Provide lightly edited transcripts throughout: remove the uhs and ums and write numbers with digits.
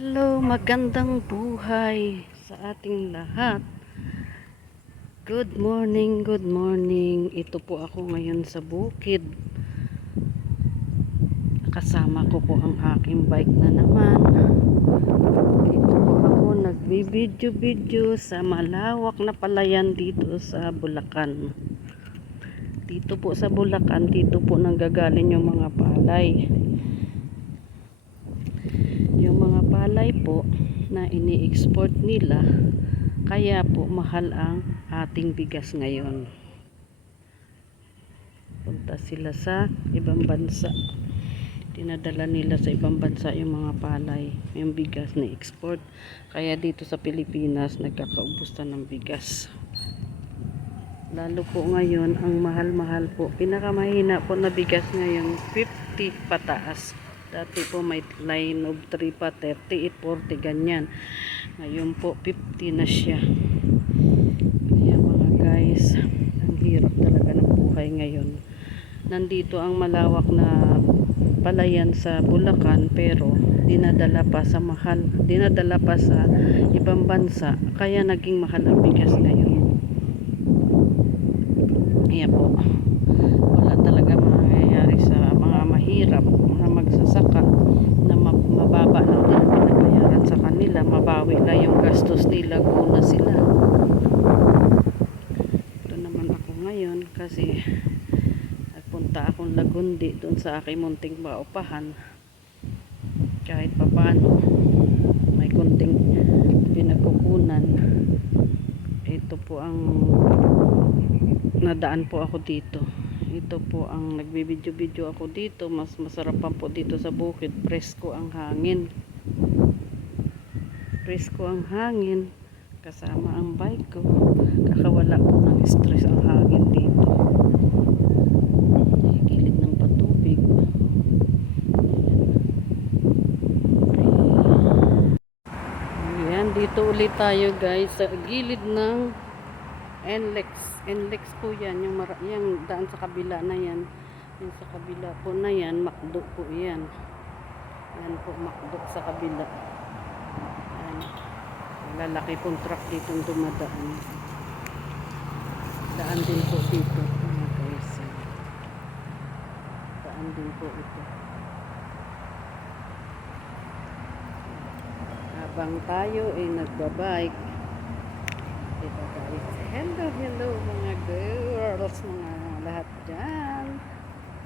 Hello, magandang buhay sa ating lahat. Good morning, good morning. Ito po ako ngayon sa bukid. Kasama ko po ang aking bike na naman. Dito po ako nagbi-video sa malawak na palayan dito sa Bulacan. Dito po sa Bulacan, dito po nanggagaling yung mga palay. Yung mga palay po na ini-export nila, kaya po mahal ang ating bigas ngayon. Punta sila sa ibang bansa, dinadala nila sa ibang bansa yung mga palay, yung bigas na export. Kaya dito sa Pilipinas nagkakaubusan ng bigas, lalo po ngayon ang mahal-mahal po. Pinakamahina po na bigas ngayon 50 pataas. Dati po may line of 3 pa, 38, 40 ganyan. Ngayon po 50 na siya. Kaya mga guys, ang hirap talaga ng buhay ngayon. Nandito ang malawak na palayan sa Bulacan, pero dinadala pa sa mahal, dinadala pa sa ibang bansa, kaya naging mahal ang bigas ngayon. Kaya po wala talaga mangyayari sa mga mahirap na magsasaka, na mababa lang din ang binabayaran sa kanila, mabawi lang yung gastos nila kung na sila. Ito naman ako ngayon kasi nagpunta akong Lagundi doon sa aking munting paupahan. Kahit papano may kunting pinagkukunan. Ito po ang nadaan po ako dito. Ito po ang nagbibidyo-video ako dito. Mas masarapan po dito sa bukid. Presko ang hangin. Presko ang hangin. Kasama ang bike ko. Kakawala po ng stress ang hangin dito. Ay, gilid ng patubig. Ayan, dito ulit tayo guys sa gilid ng NLEX po yan, yung daan sa kabila na yan. Yung sa kabila po na yan, McDo po yan. Yan po, McDo sa kabila. Yan. Lalaki pong truck dito dumadaan. Daan din po dito. Guys. Daan din po ito. Habang tayo ay nagbabike. Ito guys. Hello mga girls, mga lahat dyan.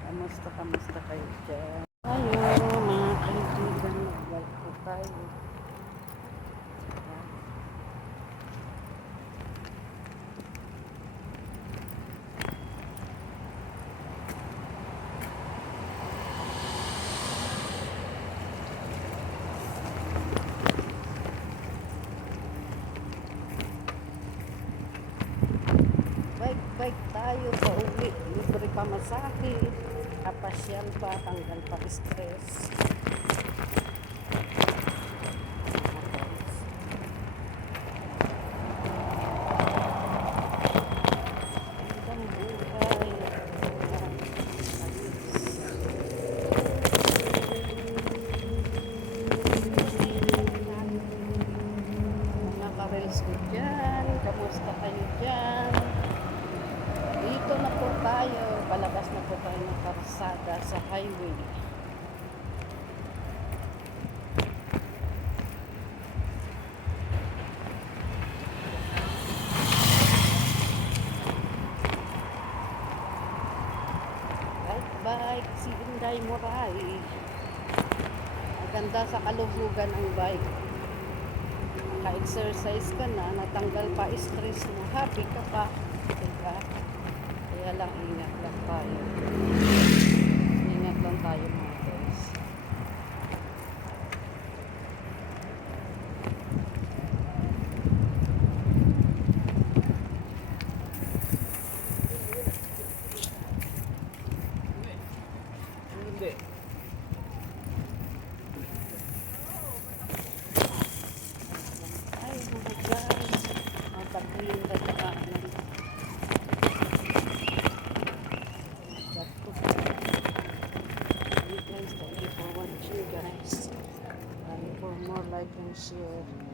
Kamusta kayo dyan? Tayo mga kaibigan, nagbalik po tayo. Bike tayo pa uwi, libre pa masahe, kapasyal pa, tanggal pa stress. Ang buhay, mga karels ko dyan, kamusta kayo dyan? Dito na po tayo, palabas na po tayo ng karsada sa highway. Bike, si Inday Moray. Maganda sa kalusugan ang bike. Naka-exercise ka na, natanggal pa stress mo, happy ka pa. Diba? Kaya lang ingat lang tayo. Ingat lang tayo mga guys. Ay mga guys, matagpuin ka na. like and share.